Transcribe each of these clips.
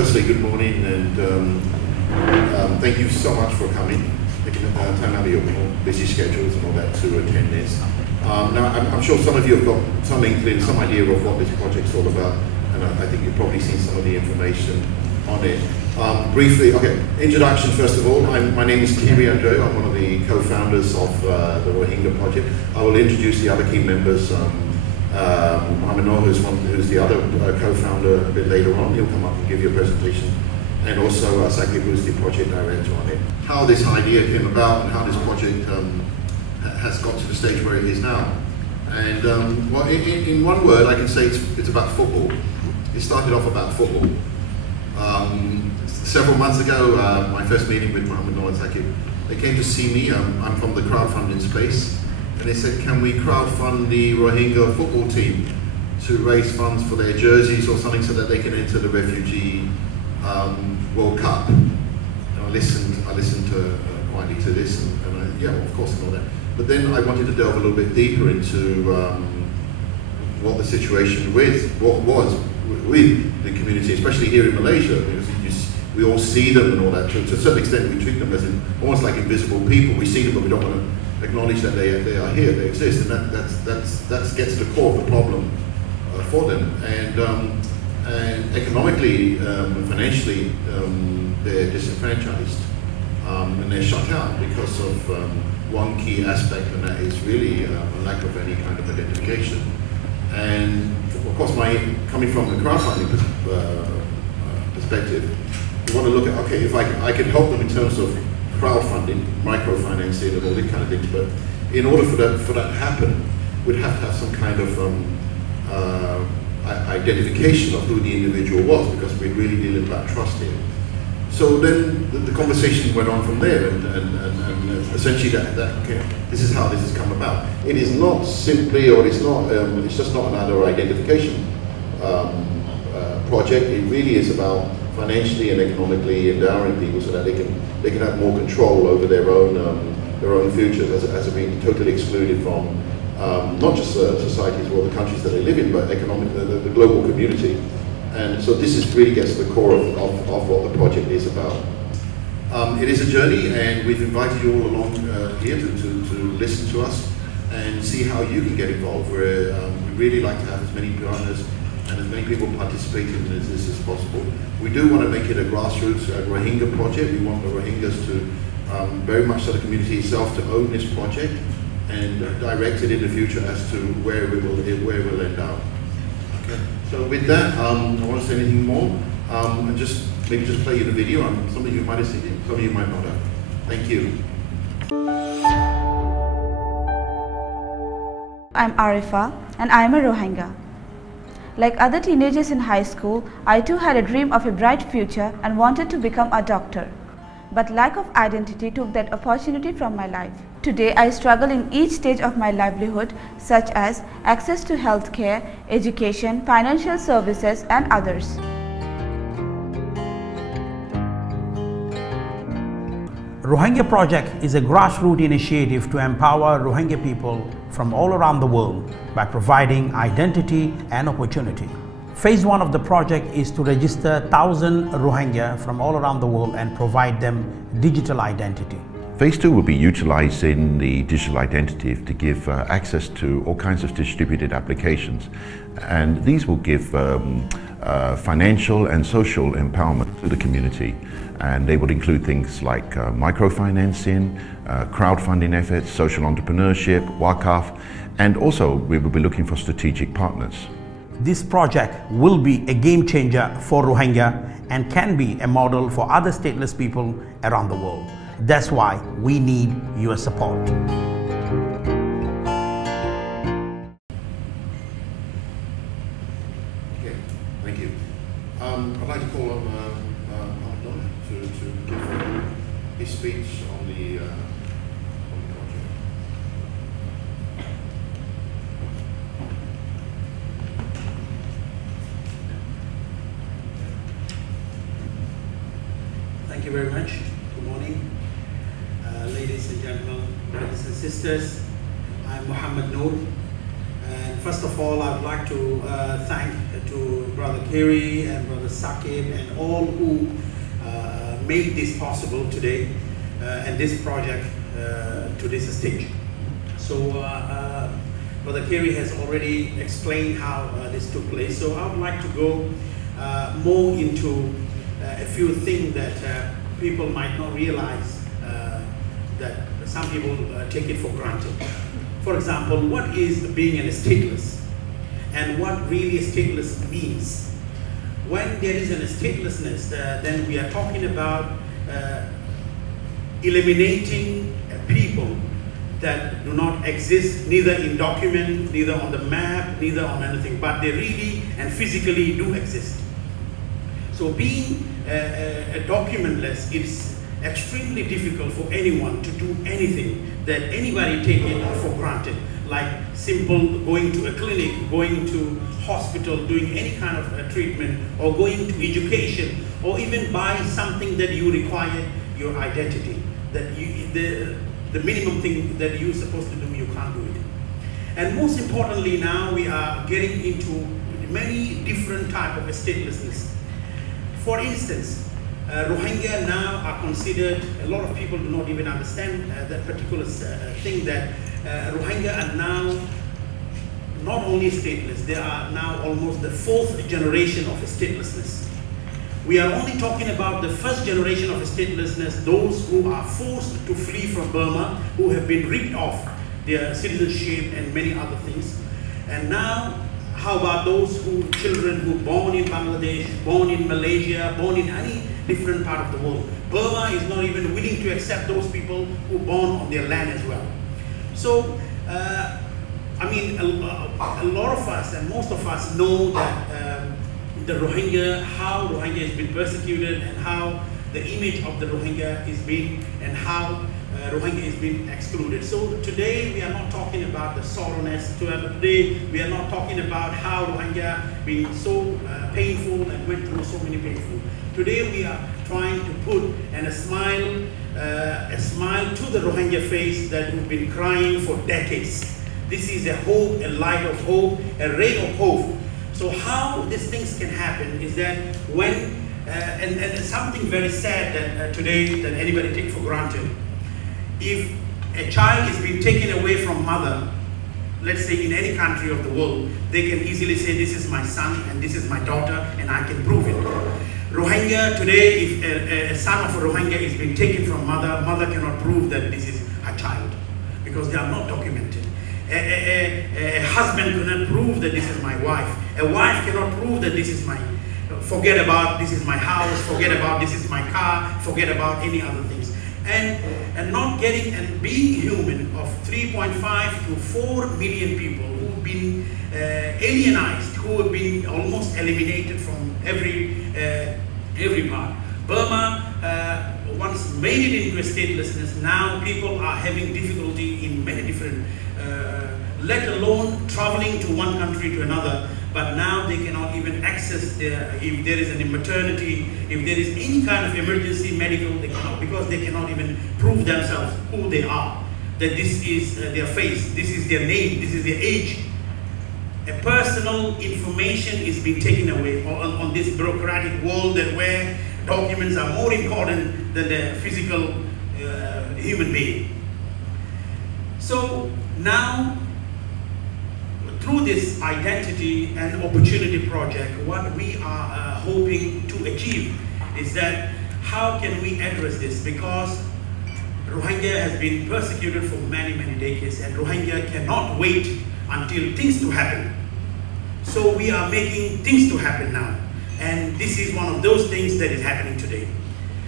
firstly, good morning, and thank you so much for coming, taking time out of your busy schedules and all that to attend this. Now, I'm sure some of you have got some inkling, some idea of what this project's all about, and I think you've probably seen some of the information on it. Briefly, okay, introduction first of all. My name is Thierry Andreu. I'm one of the co-founders of the Rohingya Project. I will introduce the other key members. Mohammed Noor, who's the other co-founder, a bit later on. He'll come up and give you a presentation. And also Sakib, who's the project director on it. How this idea came about and how this project has got to the stage where it is now. And well, in one word, I can say it's about football. It started off about football. Several months ago, my first meeting with Mohammed Noor and Sakib, they came to see me. I'm from the crowdfunding space. And they said, can we crowdfund the Rohingya football team to raise funds for their jerseys or something so that they can enter the refugee World Cup? And I listened quietly to this, and yeah, well, of course, and all that. But then I wanted to delve a little bit deeper into what the situation was with the community, especially here in Malaysia, because we all see them and all that. To a certain extent, we treat them as almost like invisible people. We see them, but we don't want to acknowledge that they are here, they exist, and that gets to the core of the problem for them. And economically, financially, they're disenfranchised, and they're shut out because of one key aspect, and that is really a lack of any kind of identification. And of course, coming from the crowdfunding perspective, we want to look at, okay, if I can help them in terms of crowdfunding, microfinancing, and all these kind of things, but in order for that to happen, we'd have to have some kind of identification of who the individual was, because we're really dealing about trust here. So then the conversation went on from there, and essentially okay, this is how this has come about. It is not simply, or it's just not another identification project. It really is about financially and economically endowing people so that they can have more control over their own futures, as being totally excluded from not just societies or the countries that they live in, but the global community. And so this really gets to the core of what the project is about. It is a journey, and we've invited you all along here to listen to us and see how you can get involved. We really like to have as many partners and as many people participating in this as possible. We do want to make it a grassroots Rohingya project. We want the Rohingyas to very much so the community itself to own this project and direct it in the future as to where it will end up. Okay. So with that, I don't want to say anything more. And maybe just play you the video. Some of you might have seen it, some of you might not have. Thank you. I'm Arifa, and I am a Rohingya. Like other teenagers in high school, I too had a dream of a bright future and wanted to become a doctor. But lack of identity took that opportunity from my life. Today, I struggle in each stage of my livelihood, such as access to healthcare, education, financial services, and others. Rohingya Project is a grassroots initiative to empower Rohingya people from all around the world by providing identity and opportunity. Phase 1 of the project is to register 1,000 Rohingya from all around the world and provide them digital identity. Phase 2 will be utilizing the digital identity to give access to all kinds of distributed applications, and these will give financial and social empowerment to the community, and they will include things like microfinancing, crowdfunding efforts, social entrepreneurship, wakaf, and also we will be looking for strategic partners. This project will be a game changer for Rohingya and can be a model for other stateless people around the world. That's why we need your support. Okay, thank you. I'd like to call on Mohammed Noor to give his speech on the project. Thank you very much. Good morning. Ladies and gentlemen, brothers and sisters, I'm Mohammed Noor, and First of all, I'd like to thank to Brother Kerry and Brother Sakib and all who made this possible today and this project to this stage. So Brother Kerry has already explained how this took place. So I would like to go more into a few things that people might not realize that some people take it for granted. For example, what is being a stateless? And what really stateless means? When there is a statelessness, then we are talking about eliminating people that do not exist, neither in document, neither on the map, neither on anything, but they really and physically do exist. So being a documentless, it's extremely difficult for anyone to do anything that anybody take it for granted, like simple going to a clinic, going to hospital, doing any kind of treatment, or going to education, or even buy something that you require your identity, that you, the minimum thing that you're supposed to do, you can't do it. And most importantly, now we are getting into many different type of statelessness. For instance, Rohingya now are considered, a lot of people do not even understand that particular thing, that Rohingya are now not only stateless, they are now almost the 4th generation of statelessness. We are only talking about the 1st generation of statelessness, those who are forced to flee from Burma, who have been ripped off their citizenship and many other things. And now, how about those children who born in Bangladesh, born in Malaysia, born in any different part of the world? Burma is not even willing to accept those people who born on their land as well. So, I mean, a lot of us and most of us know that the Rohingya, how Rohingya has been persecuted and how the image of the Rohingya is being, and how Rohingya is being excluded. So today we are not talking about the sorrowness. Today we are not talking about how Rohingya being so painful and went through so many painful. Today we are trying to put a smile to the Rohingya face that have been crying for decades. This is a hope, a light of hope, a ray of hope. So how these things can happen is that when, and something very sad that today that anybody take for granted, if a child is being taken away from mother, let's say in any country of the world, they can easily say this is my son and this is my daughter and I can prove it. Rohingya today, if a son of a Rohingya is being taken from mother, mother cannot prove that this is her child because they are not documented. A husband cannot prove that this is my wife. A wife cannot prove that this is my, forget about this is my house, forget about this is my car, forget about any other things. And not getting, and being human of 3.5 to 4 million people who have been alienized, who have been almost eliminated from every part. Burma once made it into a statelessness. Now people are having difficulty in many different, let alone traveling to one country to another. But now they cannot even access their, if there is any maternity, if there is any kind of emergency medical, they cannot, because they cannot even prove themselves who they are, that this is their face, this is their name, this is their age. A personal information is being taken away on this bureaucratic world that where documents are more important than the physical human being. So now, through this identity and opportunity project, what we are hoping to achieve is that how can we address this? Because Rohingya has been persecuted for many, many decades, and Rohingya cannot wait until things to happen. So we are making things to happen now. And this is one of those things that is happening today.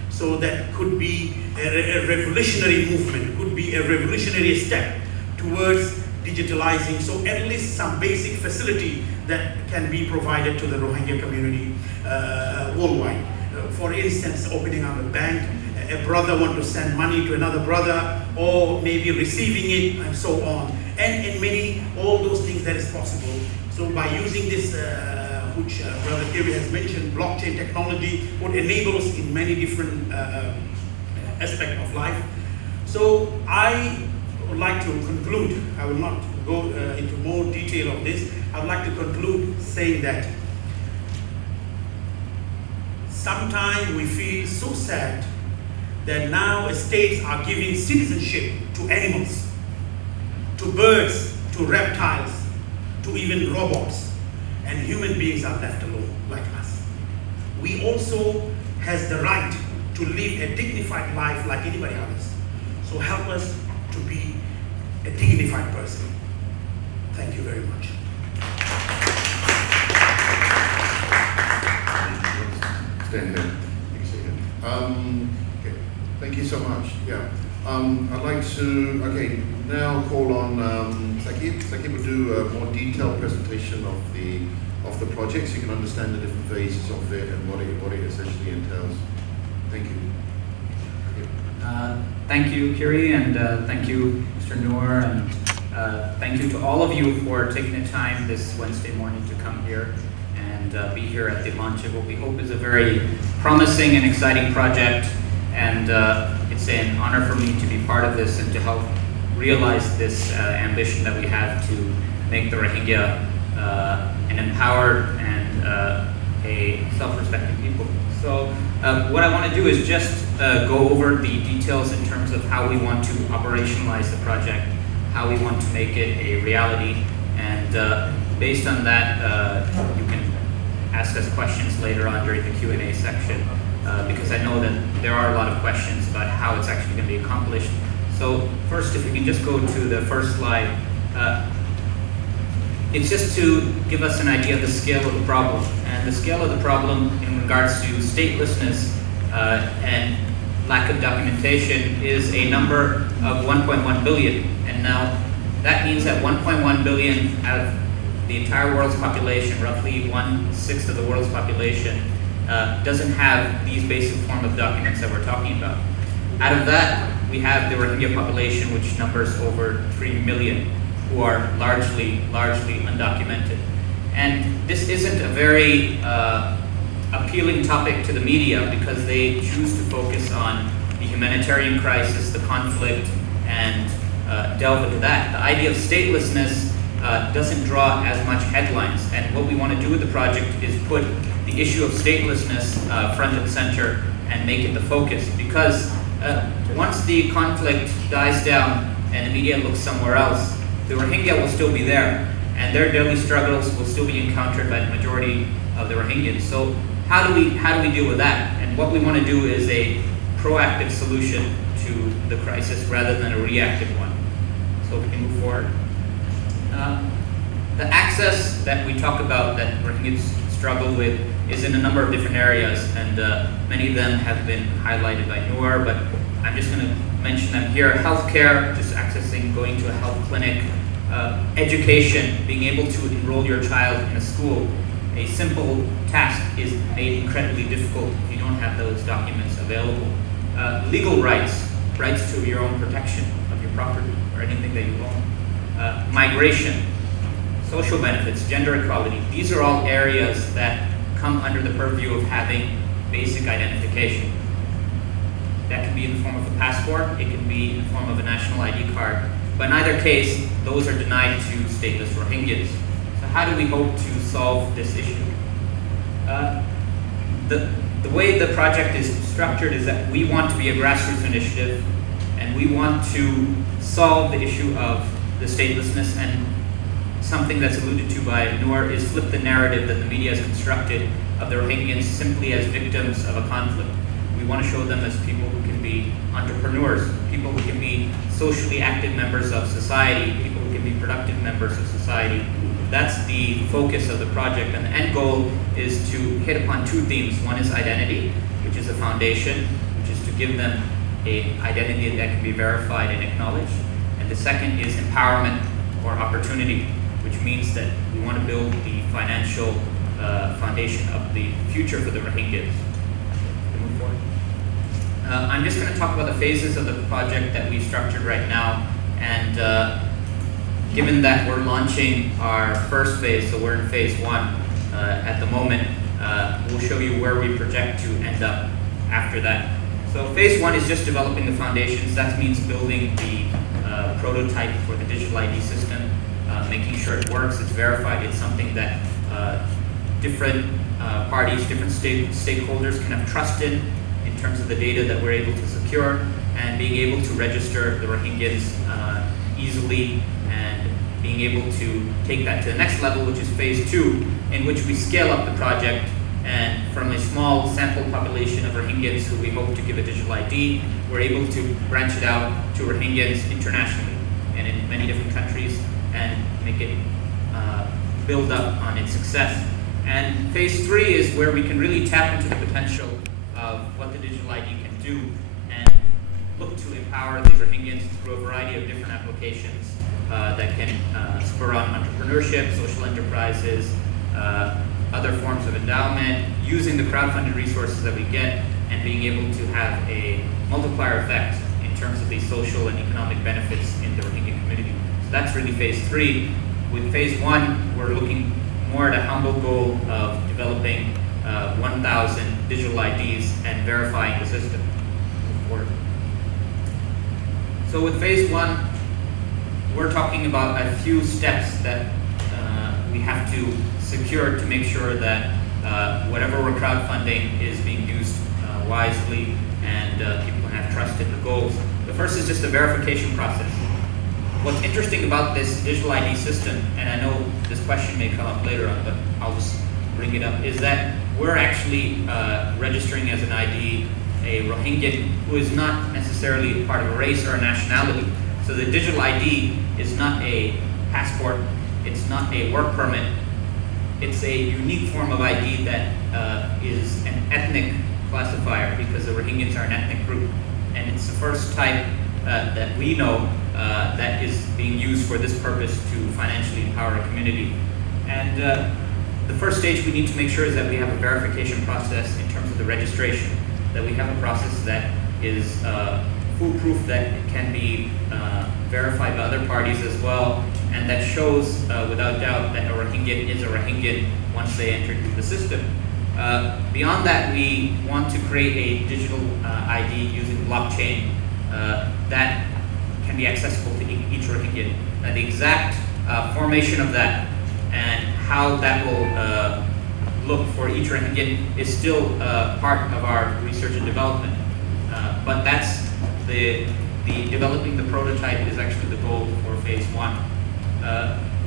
So that could be a revolutionary movement, could be a revolutionary step towards digitalizing, so at least some basic facility that can be provided to the Rohingya community worldwide. For instance, opening up a bank, a brother want to send money to another brother, or maybe receiving it, and so on. And in many, all those things that is possible. So by using this, which Brother Kerry has mentioned, blockchain technology would enable us in many different aspects of life. So I would like to conclude. I will not go into more detail of this, I'd like to conclude saying that sometimes we feel so sad that now states are giving citizenship to animals, to birds, to reptiles, to even robots, and human beings are left alone like us. We also has the right to live a dignified life like anybody else. So help us to be a dignified person. Thank you very much. Stand here. Okay. Thank you so much. Yeah. I'd like to, now call on Sakib. Sakib will do a more detailed presentation of the project so you can understand the different phases of it and what it essentially entails. Thank you. Thank you, Kiri, and thank you, Mr. Noor, and thank you to all of you for taking the time this Wednesday morning to come here and be here at the launch of what we hope is a very promising and exciting project. And it's an honor for me to be part of this and to help realize this ambition that we have to make the Rohingya an empowered and a self-respecting people. So what I want to do is just go over the details in terms of how we want to operationalize the project, how we want to make it a reality, and based on that, you can ask us questions later on during the Q&A section, because I know that there are a lot of questions about how it's actually going to be accomplished. So first, if we can just go to the first slide. It's just to give us an idea of the scale of the problem. And the scale of the problem in regards to statelessness and lack of documentation is a number of 1.1 billion. And now that means that 1.1 billion out of the entire world's population, roughly 1/6 of the world's population, doesn't have these basic form of documents that we're talking about. Out of that, we have the Rohingya population, which numbers over 3 million, who are largely undocumented. And this isn't a very appealing topic to the media because they choose to focus on the humanitarian crisis, the conflict, and delve into that. The idea of statelessness doesn't draw as much headlines. And what we want to do with the project is put the issue of statelessness front and center and make it the focus. Because once the conflict dies down and the media looks somewhere else, the Rohingya will still be there, and their daily struggles will still be encountered by the majority of the Rohingyans. So how do we deal with that? And what we want to do is a proactive solution to the crisis rather than a reactive one. So we can move forward. The access that we talk about that Rohingyas struggle with is in a number of different areas, and many of them have been highlighted by Noor, but I'm just going to mention them here. Healthcare, just accessing, going to a health clinic. Education, being able to enroll your child in a school. A simple task is made incredibly difficult if you don't have those documents available. Legal rights, rights to your own protection of your property or anything that you own. Migration, social benefits, gender equality. These are all areas that come under the purview of having basic identification. That can be in the form of a passport, it can be in the form of a national ID card. But in either case, those are denied to stateless Rohingyas. So how do we hope to solve this issue? The way the project is structured is that we want to be a grassroots initiative, and we want to solve the issue of the statelessness, and something that's alluded to by Noor is flip the narrative that the media has constructed of the Rohingyans simply as victims of a conflict. We want to show them as people who can be entrepreneurs, people who can be socially active members of society, people who can be productive members of society. That's the focus of the project, and the end goal is to hit upon two themes. One is identity, which is a foundation, which is to give them an identity that can be verified and acknowledged. And the second is empowerment or opportunity, which means that we want to build the financial foundation of the future for the Rohingyas. I'm just going to talk about the phases of the project that we've structured right now, and given that we're launching our first phase, so we're in phase 1 at the moment, we'll show you where we project to end up after that. So phase 1 is just developing the foundations. That means building the prototype for the digital ID system. making sure it works, it's verified, it's something that different parties, different stakeholders can have trust in terms of the data that we're able to secure, and being able to register the Rohingyas easily, and being able to take that to the next level, which is phase 2, in which we scale up the project, and from a small sample population of Rohingyas who we hope to give a digital ID, we're able to branch it out to Rohingyas internationally and in many different countries, and make it build up on its success. And phase 3 is where we can really tap into the potential of what the digital ID can do, and look to empower the Rohingyas through a variety of different applications that can spur on entrepreneurship, social enterprises, other forms of endowment, using the crowdfunded resources that we get, and being able to have a multiplier effect in terms of the social and economic benefits in the Rohingya community. So that's really phase 3. With phase 1, we're looking more at a humble goal of developing 1,000 digital IDs and verifying the system. So with phase 1, we're talking about a few steps that we have to secure to make sure that whatever we're crowdfunding is being used wisely, and people have trust in the goals. The first is just a verification process. What's interesting about this digital ID system, and I know this question may come up later on, but I'll just bring it up, is that we're actually registering as an ID a Rohingya who is not necessarily part of a race or a nationality. So the digital ID is not a passport, it's not a work permit, it's a unique form of ID that is an ethnic classifier, because the Rohingyas are an ethnic group. And it's the first type that we know that is being used for this purpose to financially empower a community. And the first stage we need to make sure is that we have a verification process in terms of the registration, that we have a process that is foolproof, that it can be verified by other parties as well, and that shows without doubt that a Rohingya is a Rohingya once they enter into the system. Beyond that, we want to create a digital ID using blockchain that can be accessible to each Rohingya. The exact formation of that and how that will look for each Rohingya is still part of our research and development. But that's the developing the prototype is actually the goal for phase 1.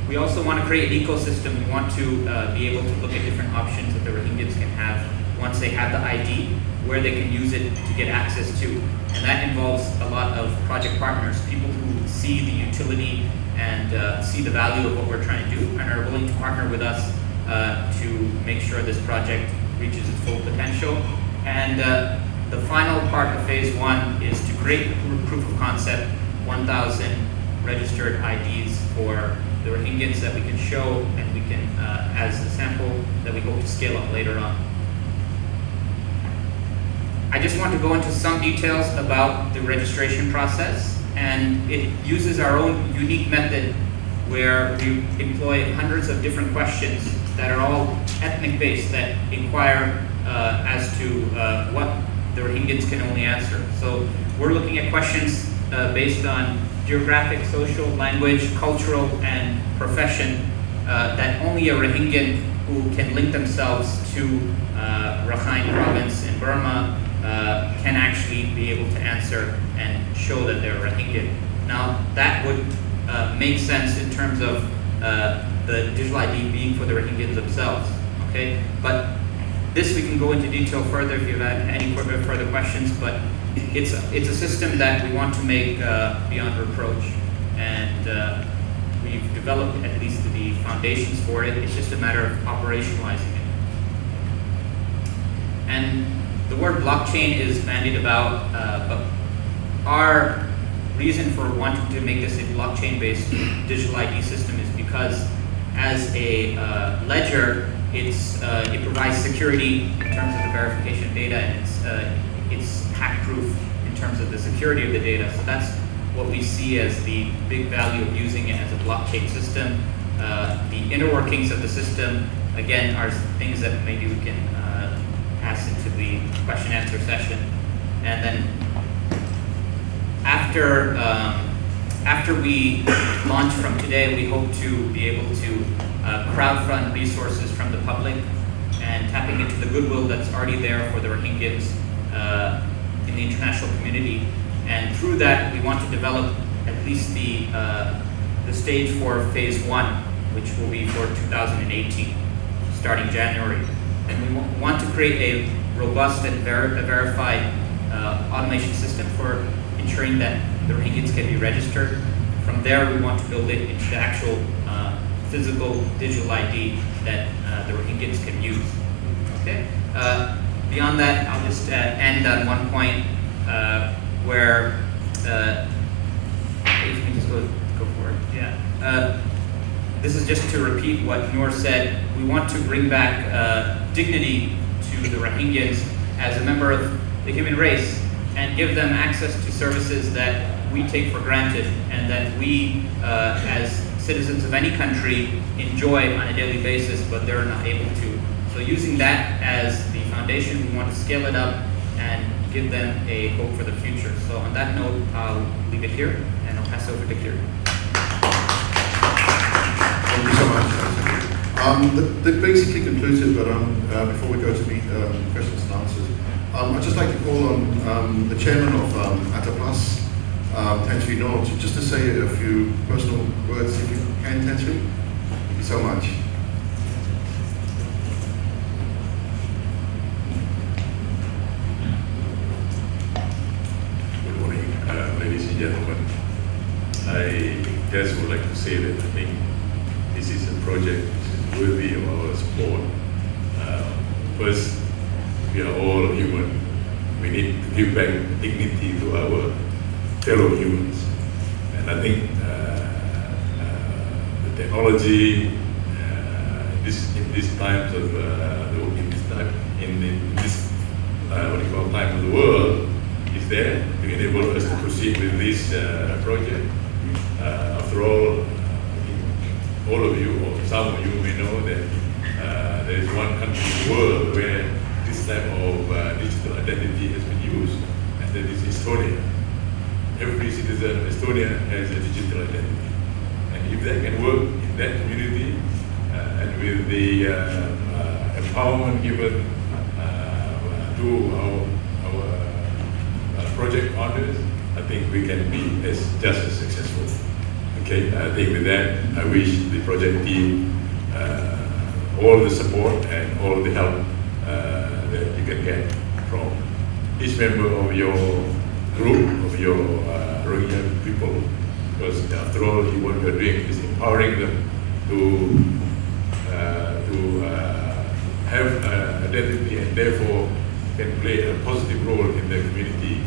We also want to create an ecosystem. We want to be able to look at different options that the Rohingyas can have once they have the ID, where they can use it to get access to. And that involves a lot of project partners, people who see the utility and see the value of what we're trying to do and are willing to partner with us to make sure this project reaches its full potential. And the final part of phase 1 is to create proof of concept, 1,000 registered IDs for the Rohingyas that we can show, and we can, as a sample that we hope to scale up later on. I just want to go into some details about the registration process, and it uses our own unique method where we employ hundreds of different questions that are all ethnic based, that inquire as to what the Rohingyas can only answer. So we're looking at questions based on geographic, social, language, cultural, and profession that only a Rohingya who can link themselves to Rakhine province in Burma can actually be able to answer and show that they're Rohingya. Now that would make sense in terms of the digital ID being for the Rohingyas themselves, okay? But this we can go into detail further if you have any further questions, but it's a system that we want to make beyond reproach, and we've developed at least the foundations for it. It's just a matter of operationalizing it. And the word blockchain is bandied about, but our reason for wanting to make this a blockchain-based digital ID system is because as a ledger, it provides security in terms of the verification data, and it's hack-proof in terms of the security of the data. So that's what we see as the big value of using it as a blockchain system. The inner workings of the system, again, are things that maybe we can pass into the question-answer session. And then after After we launch from today, we hope to be able to crowdfund resources from the public and tapping into the goodwill that's already there for the Rohingyas in the international community. And through that, we want to develop at least the stage for phase 1, which will be for 2018, starting January. And we want to create a robust and verified automation system for ensuring that the Rohingyas can be registered. From there, we want to build it into the actual physical digital ID that the Rohingyas can use. Okay. Beyond that, I'll just end on one point where if you can just go for it. Yeah. This is just to repeat what Noor said. We want to bring back dignity to the Rohingyas as a member of the human race and give them access to services that we take for granted and that we, as citizens of any country, enjoy on a daily basis, but they're not able to. So using that as the foundation, we want to scale it up and give them a hope for the future. So on that note, I'll leave it here, and I'll pass over to Kieran. Thank you so much. That basically concludes it, but before we go to the questions and answers, I'd just like to call on the chairman of ATAPLUS, Tansri Noor, just to say a few personal words, if you can, Tansri. Thank you so much. Good morning, ladies and gentlemen. I just would like to say that I think this is a project which is worthy of our support. First, we are all human. We need to give back dignity to our fellow humans. And I think the technology in this times of time of the world is there to enable us to proceed with this project. After all of you, or some of you may know that there is one country in the world where this type of digital identity has been used, and that is Estonia. Every citizen of Estonia has a digital identity. And if they can work in that community, and with the empowerment given to our project owners, I think we can be just as successful. Okay, I think with that, I wish the project team all the support and all the help that you can get from each member of your group, of your Rohingya people, because after all, what you're doing is empowering them to have identity and therefore can play a positive role in their community